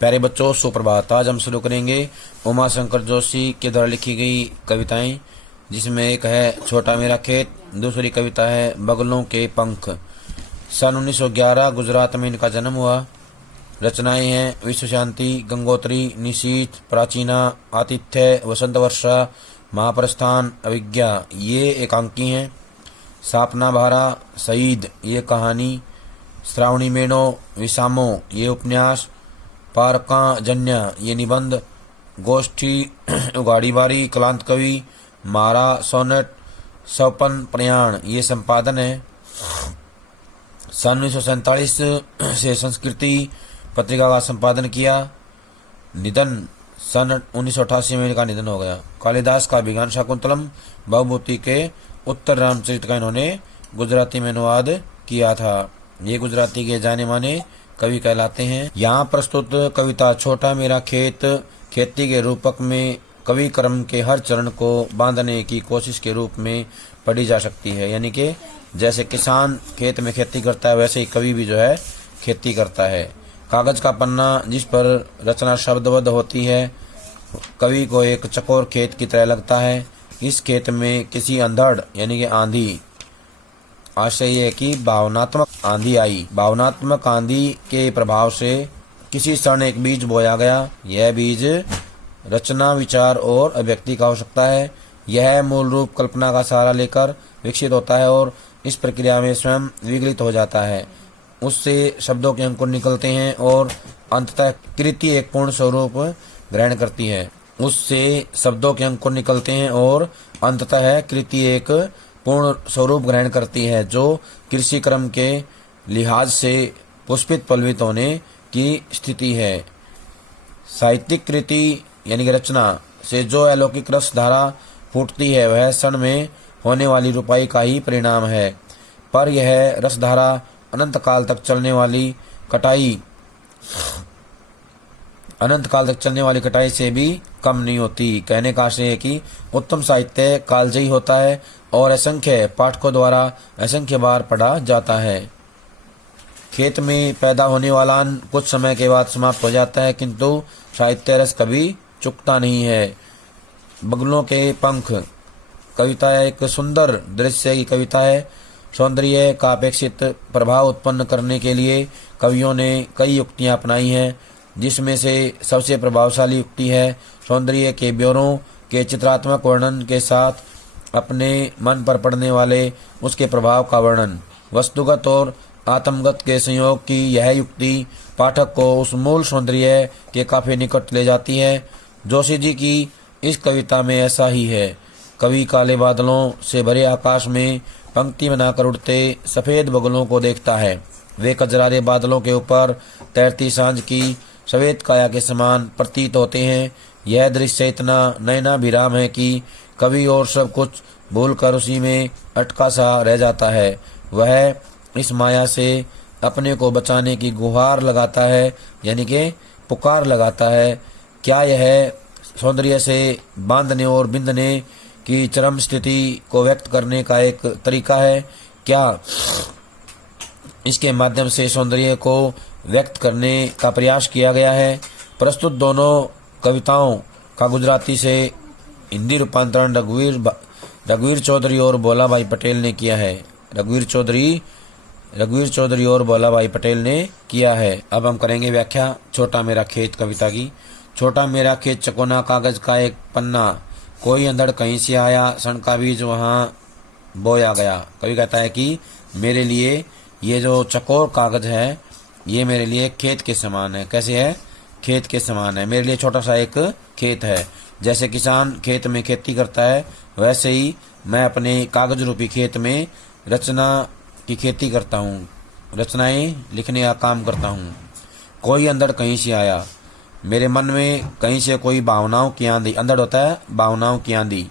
प्यारे बच्चों, सुप्रभात। आज हम शुरू करेंगे उमा शंकर जोशी के द्वारा लिखी गई कविताएं, जिसमें एक है छोटा मेरा खेत, दूसरी कविता है बगलों के पंख। सन 1911 गुजरात में इनका जन्म हुआ। रचनाएं हैं विश्व शांति, गंगोत्री, निशीथ, प्राचीना, आतिथ्य, वसंत वर्षा, महाप्रस्थान, अभिज्ञा ये एकांकी हैं। सापना भारा, सईद ये कहानी, श्रावणी मेनो, विसामो ये उपन्यास, पारका जन्या ये निबंध, गोष्ठी उगाड़ी बारी, क्लांत कवि, मारा सोनेट, सौपन प्रयाण ये संपादन है। सन 1947 से संस्कृति पत्रिका का संपादन किया। निधन सन 1988 में इनका निधन हो गया। कालिदास का अभिज्ञान शाकुंतलम, भवभूति के उत्तर रामचरित का इन्होंने गुजराती में अनुवाद किया था। ये गुजराती के जाने माने कवि कहलाते हैं। यहाँ प्रस्तुत कविता छोटा मेरा खेत खेती के रूपक में कवि क्रम के हर चरण को बांधने की कोशिश के रूप में पढ़ी जा सकती है। यानी कि जैसे किसान खेत में खेती करता है, वैसे ही कवि भी जो है खेती करता है। कागज का पन्ना जिस पर रचना शब्दबद्ध होती है, कवि को एक चकोर खेत की तरह लगता है। इस खेत में किसी अंधड़ यानी कि आंधी, आशय ये कि भावनात्मक आंधी आई। भावनात्मक आंधी के प्रभाव से किसी क्षण एक बीज बोया गया। यह बीज रचना, विचार और अभिव्यक्ति का हो सकता है। यह मूल रूप कल्पना का सहारा लेकर विकसित होता है और इस प्रक्रिया में स्वयं विगलित हो जाता है। उससे शब्दों के अंकुर निकलते हैं और अंततः कृति एक पूर्ण स्वरूप ग्रहण करती है। उससे शब्दों के अंकुर निकलते हैं और अंततः कृति एक पूर्ण स्वरूप ग्रहण करती है, जो कृषि क्रम के लिहाज से पुष्पित पल्लवित होने की स्थिति है। साहित्यिक कृति यानी कि रचना से जो अलौकिक रस धारा फूटती है, वह क्षण में होने वाली रुपाई का ही परिणाम है। पर यह रसधारा अनंत काल तक चलने वाली कटाई से भी कम नहीं होती। कहने का आशय है कि उत्तम साहित्य कालजयी होता है और असंख्य पाठकों द्वारा असंख्य बार पढ़ा जाता है। खेत में पैदा होने वाला अन्न कुछ समय के बाद समाप्त हो जाता है, किंतु साहित्य रस कभी चुकता नहीं है। बगलों के पंख कविता एक सुंदर दृश्य की कविता है। सौंदर्य का अपेक्षित प्रभाव उत्पन्न करने के लिए कवियों ने कई युक्तियां अपनाई हैं, जिसमें से सबसे प्रभावशाली युक्ति है सौंदर्य के ब्योरों के चित्रात्मक वर्णन के साथ अपने मन पर पड़ने वाले उसके प्रभाव का वर्णन। वस्तुगत और आत्मगत के संयोग की यह युक्ति पाठक को उस मूल सौंदर्य के काफी निकट ले जाती है। जोशी जी की इस कविता में ऐसा ही है। कवि काले बादलों से भरे आकाश में पंक्ति बनाकर उड़ते सफेद बगलों को देखता है। वे कजरारे बादलों के ऊपर तैरती सांझ की सफेद काया के समान प्रतीत होते हैं। यह दृश्य इतना नयनाभिराम है कि कवि और सब कुछ भूलकर उसी में अटका सा रह जाता है। वह इस माया से अपने को बचाने की गुहार लगाता है, यानी कि पुकार लगाता है। क्या यह सौंदर्य से बांधने और बिंदने की चरम स्थिति को व्यक्त करने का एक तरीका है? क्या इसके माध्यम से सौंदर्य को व्यक्त करने का प्रयास किया गया है? प्रस्तुत दोनों कविताओं का गुजराती से हिंदी रूपांतरण रघुवीर चौधरी और भोलाभाई पटेल ने किया है। रघुवीर चौधरी और भोलाभाई पटेल ने किया है। अब हम करेंगे व्याख्या छोटा मेरा खेत कविता की। छोटा मेरा खेत चकोना कागज का एक पन्ना, कोई अंधड़ कहीं से आया, सन का बीज वहाँ बोया गया। कवि कहता है कि मेरे लिए ये जो चकोर कागज है, ये मेरे लिए खेत के समान है। कैसे है? खेत के समान है। मेरे लिए छोटा सा एक खेत है। जैसे किसान खेत में खेती करता है, वैसे ही मैं अपने कागज रूपी खेत में रचना की खेती करता हूँ, रचनाएं लिखने का काम करता हूँ। कोई अंधड़ कहीं से आया, मेरे मन में कहीं से कोई भावनाओं की आंधी, अंधड़ होता है भावनाओं की आंधी,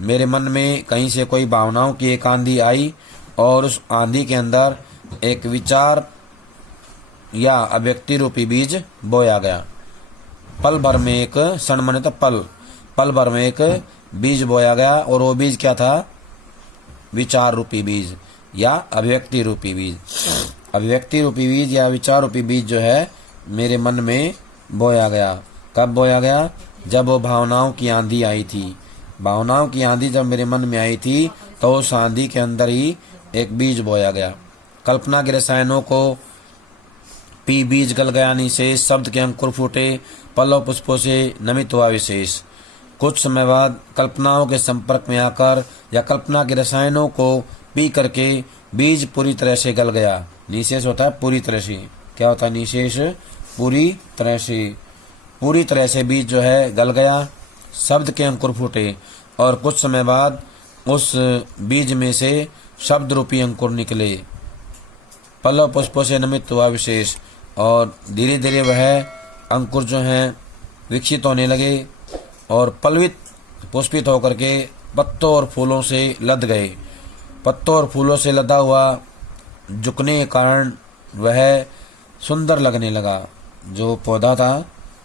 मेरे मन में कहीं से कोई भावनाओं की एक आंधी आई और उस आंधी के अंदर एक विचार या अभिव्यक्ति रूपी बीज बोया गया। पल भर में एक क्षण माने तो पल भर में एक बीज बोया गया, और वो बीज क्या था? विचार रूपी बीज या अभिव्यक्ति रूपी बीज। अभिव्यक्ति रूपी बीज या विचार रूपी बीज जो है मेरे मन में बोया गया। कब बोया गया? जब वो भावनाओं की आंधी आई थी। भावनाओं की आंधी जब मेरे मन में आई थी तो उस आंधी के अंदर ही एक बीज बोया गया। कल्पना के रसायनों को पी बीज गल गया निशेष, शब्द के अंकुर फूटे, पल्लव पुष्पों से नमित हुआ विशेष। कुछ समय बाद कल्पनाओं के संपर्क में आकर या कल्पना के रसायनों को पी करके बीज पूरी तरह से गल गया। निशेष होता है पूरी तरह से। क्या होता है निशेष? पूरी तरह से। पूरी तरह से बीज जो है गल गया, शब्द के अंकुर फूटे और कुछ समय बाद उस बीज में से शब्द रूपी अंकुर निकले। पल्लव पुष्पों से नमित हुआ विशेष, और धीरे धीरे वह अंकुर जो हैं विकसित होने लगे और पल्लवित पुष्पित होकर के पत्तों और फूलों से लद गए। पत्तों और फूलों से लदा हुआ झुकने के कारण वह सुंदर लगने लगा। जो पौधा था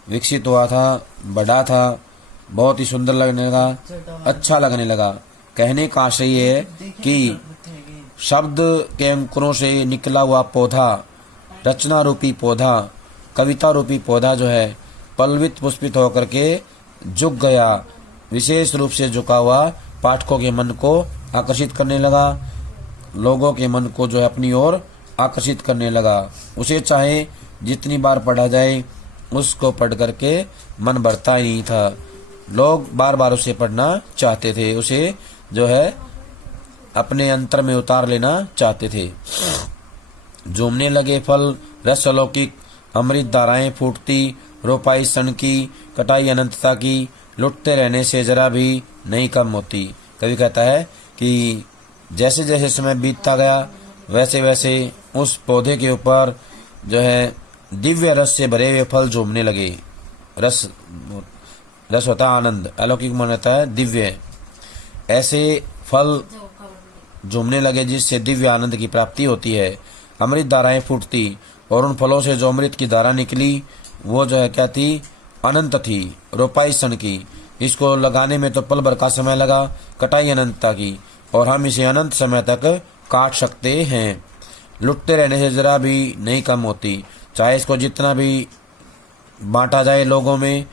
विकसित हुआ था, बड़ा था, बहुत ही सुंदर लगने लगा, अच्छा लगने लगा। कहने का आशय ये है कि शब्द के अंकुरों से निकला हुआ पौधा, रचना रूपी पौधा, कविता रूपी पौधा जो है पल्लवित पुष्पित होकर के झुक गया। विशेष रूप से झुका हुआ पाठकों के मन को आकर्षित करने लगा, लोगों के मन को जो है अपनी ओर आकर्षित करने लगा। उसे चाहे जितनी बार पढ़ा जाए उसको पढ़ करके मन भरता ही नहीं था। लोग बार बार उसे पढ़ना चाहते थे, उसे जो है अपने अंतर में उतार लेना चाहते थे। झूमने लगे फल रस अलौकिक, अमृत धाराएं फूटती, रोपाई सन की, कटाई अनंतता की, लुटते रहने से जरा भी नहीं कम होती। कवि कहता है कि जैसे जैसे समय बीतता गया वैसे वैसे उस पौधे के ऊपर जो है दिव्य रस से भरे हुए फल झूमने लगे। रस होता है आनंद, अलौकिक मन होता है दिव्य। ऐसे फल झूमने लगे जिससे दिव्य आनंद की प्राप्ति होती है। अमृत धाराएं फूटती, और उन फलों से जो अमृत की धारा निकली वो जो है क्या थी? अनंत थी। रोपाई सन की, इसको लगाने में तो पल भर का समय लगा, कटाई अनंतता की, और हम इसे अनंत समय तक काट सकते हैं। लुटते रहने से जरा भी नहीं कम होती, चाहे इसको जितना भी बांटा जाए लोगों में,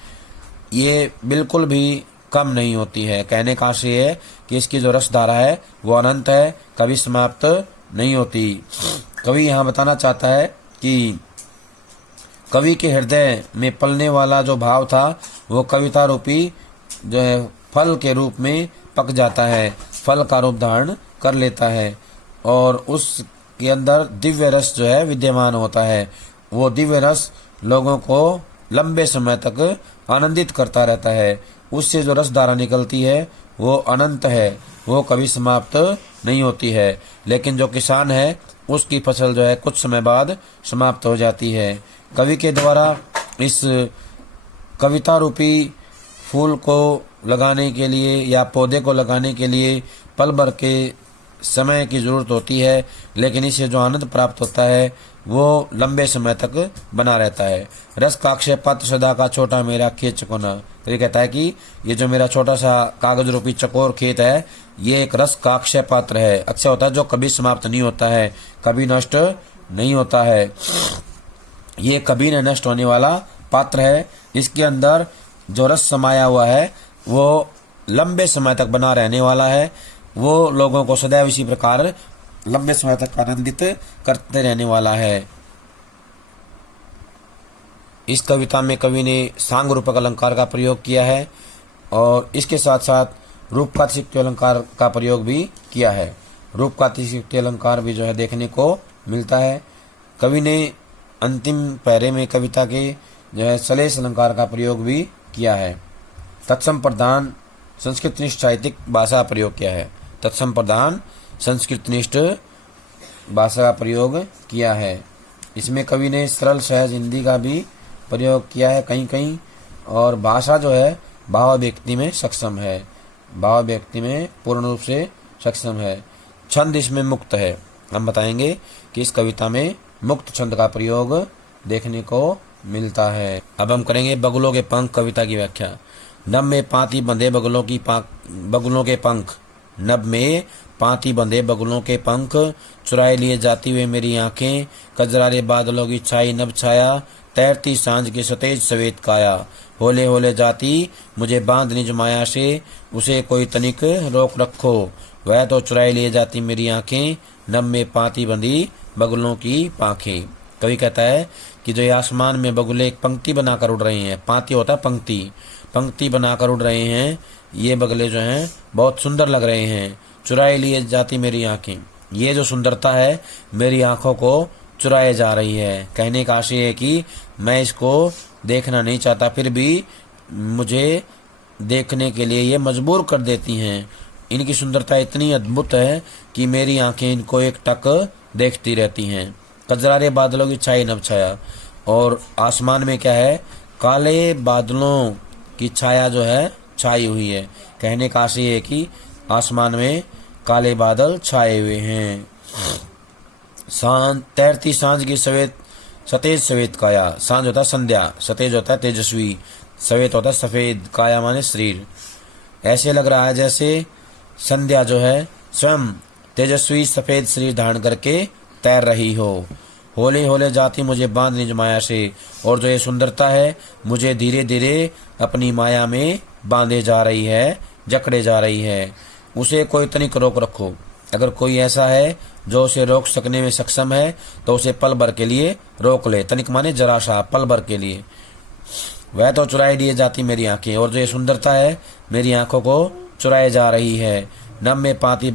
ये बिल्कुल भी कम नहीं होती है। कहने का आशय है कि इसकी जो रस धारा है वो अनंत है, कभी समाप्त नहीं होती। कवि यहाँ बताना चाहता है कि कवि के हृदय में पलने वाला जो भाव था वो कविता रूपी जो है फल के रूप में पक जाता है, फल का रूप धारण कर लेता है, और उसके अंदर दिव्य रस जो है विद्यमान होता है। वो दिव्य रस लोगों को लंबे समय तक आनंदित करता रहता है। उससे जो रस धारा निकलती है वो अनंत है, वो कभी समाप्त नहीं होती है। लेकिन जो किसान है उसकी फसल जो है कुछ समय बाद समाप्त हो जाती है। कवि के द्वारा इस कविता रूपी फूल को लगाने के लिए या पौधे को लगाने के लिए पल भर के समय की जरूरत होती है, लेकिन इससे जो आनंद प्राप्त होता है वो लंबे समय तक बना रहता है। रस का अक्षय पात्र सदा का छोटा मेरा खेत चकोना। तो ये कहता है कि ये जो मेरा छोटा सा कागज रूपी चकोर खेत है ये एक रस का अक्षय पात्र है। अक्षय होता है जो कभी समाप्त नहीं होता है, कभी नष्ट नहीं होता है। ये कभी न नष्ट होने वाला पात्र है। इसके अंदर जो रस समाया हुआ है वो लंबे समय तक बना रहने वाला है। वो लोगों को सदैव इसी प्रकार लंबे समय तक आनंदित करते रहने वाला है। इस कविता में कवि ने सांग रूपक अलंकार का प्रयोग किया है और इसके साथ साथ रूपकातिशयोक्ति अलंकार का प्रयोग भी किया है। रूपकातिशयोक्ति अलंकार भी जो है देखने को मिलता है। कवि ने अंतिम पैरे में कविता के जो है सलेश अलंकार का प्रयोग भी किया है। तत्सम प्रधान संस्कृतनिष्ठ साहित्यिक भाषा का प्रयोग किया है। तत्सम प्रधान संस्कृतनिष्ठ भाषा का प्रयोग किया है। इसमें कवि ने सरल सहज हिंदी का भी प्रयोग किया है कहीं कहीं, और भाषा जो है भाव व्यक्ति में सक्षम है, भाव व्यक्ति में पूर्ण रूप से सक्षम है। छंद इसमें मुक्त है। हम बताएंगे कि इस कविता में मुक्त छंद का प्रयोग देखने को मिलता है। अब हम करेंगे बगुलों के पंख कविता की व्याख्या। नभ में पाती बंधे बगुलों के पंख, नभ में पाती बंधे बगुलों के पंख, चुराए लिए जाती हुए मेरी आंखें, कजरारे बादलों की छाई नभ छाया, तैरती सांझ की सतेज सवेत काया, होले होले जाती मुझे बांध निज माया से, उसे कोई तनिक रोक रखो, वह तो चुराए लिए जाती मेरी आंखें, नभ में पाती बंधी बगुलों की पाखें। कवि कहता है कि जो ये आसमान में बगुले एक पंक्ति बनाकर उड़ रहे हैं, पाती होता है पंक्ति, पंक्ति बनाकर उड़ रहे हैं, ये बगले जो हैं बहुत सुंदर लग रहे हैं। चुराए लिए जाती मेरी आंखें, ये जो सुंदरता है मेरी आंखों को चुराए जा रही है। कहने का आशय है कि मैं इसको देखना नहीं चाहता, फिर भी मुझे देखने के लिए ये मजबूर कर देती हैं। इनकी सुंदरता इतनी अद्भुत है कि मेरी आंखें इनको एक टक देखती रहती हैं। कजरारे बादलों की छाई नभ छाया, और आसमान में क्या है, काले बादलों की छाया जो है छाई हुई है। कहने का आशय है कि आसमान में काले बादल छाए हुए हैं। तैरती सांझ की सतेज सवेत काया, सांझ होता है संध्या, सतेज होता है तेजस्वी, सवेत होता है सफेद, काया माने शरीर। ऐसे लग रहा है जैसे संध्या जो है स्वयं तेजस्वी सफेद शरीर धारण करके तैर रही हो। होले होले जाती मुझे बांध निज माया से, और जो ये सुंदरता है मुझे धीरे धीरे अपनी माया में बांधे जा रही है, जकड़े जा रही है। उसे कोई तनिक रोक रखो, अगर कोई ऐसा है जो उसे रोक सकने में सक्षम है तो उसे पल भर के लिए रोक ले। तनिक माने जरा सा, पल भर के लिए। वह तो चुराई लिए जाती मेरी आंखें, और जो ये सुंदरता है मेरी आंखों को चुराए जा रही है। नभ में पाती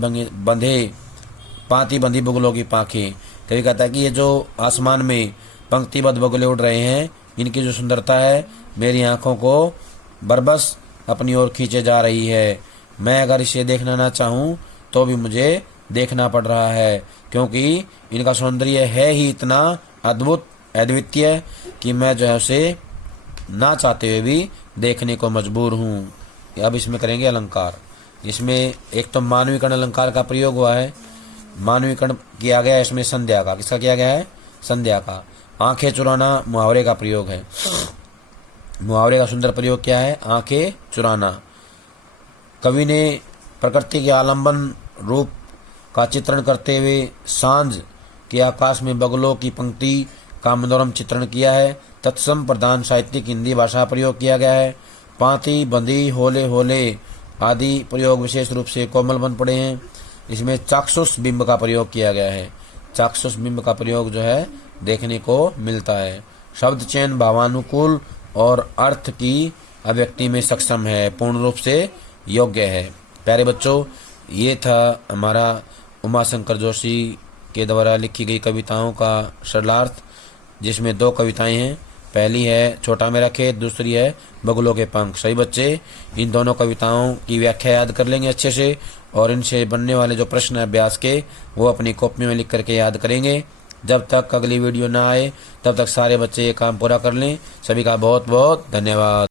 बंधी बगुलों की पाखें। कभी कहता है कि ये जो आसमान में पंक्तिबद्ध बगुले उड़ रहे हैं, इनकी जो सुंदरता है मेरी आंखों को बरबस अपनी ओर खींचे जा रही है। मैं अगर इसे देखना ना चाहूँ तो भी मुझे देखना पड़ रहा है, क्योंकि इनका सौंदर्य है ही इतना अद्भुत अद्वितीय कि मैं जो है उसे ना चाहते हुए भी देखने को मजबूर हूँ। अब इसमें करेंगे अलंकार। इसमें एक तो मानवीकरण अलंकार का प्रयोग हुआ है, मानवीकरण किया गया है इसमें संध्या का। किसका किया गया है? संध्या का। आंखें चुराना मुहावरे का प्रयोग है। मुहावरे का सुंदर प्रयोग क्या है? आंखें चुराना। कवि ने प्रकृति के आलंबन रूप का चित्रण करते हुए सांझ के आकाश में बगुलों की पंक्ति का मनोरम चित्रण किया है। तत्सम प्रधान साहित्यिक हिंदी भाषा प्रयोग किया गया है। पाती बंधी होले होले आदि प्रयोग विशेष रूप से कोमल बन पड़े हैं। इसमें चाक्षुष बिंब का प्रयोग किया गया है। चाक्षुष बिंब का प्रयोग जो है देखने को मिलता है। शब्द चयन भावानुकूल और अर्थ की अभिव्यक्ति में सक्षम है, पूर्ण रूप से योग्य है। प्यारे बच्चों, ये था हमारा उमाशंकर जोशी के द्वारा लिखी गई कविताओं का सरलार्थ, जिसमें 2 कविताएं हैं। पहली है छोटा मेरा खेत, दूसरी है बगुलों के पंख। सही बच्चे इन दोनों कविताओं की व्याख्या याद कर लेंगे अच्छे से, और इनसे बनने वाले जो प्रश्न है अभ्यास के वो अपनी कॉपी में लिख करके याद करेंगे। जब तक अगली वीडियो ना आए तब तक सारे बच्चे ये काम पूरा कर लें। सभी का बहुत बहुत धन्यवाद।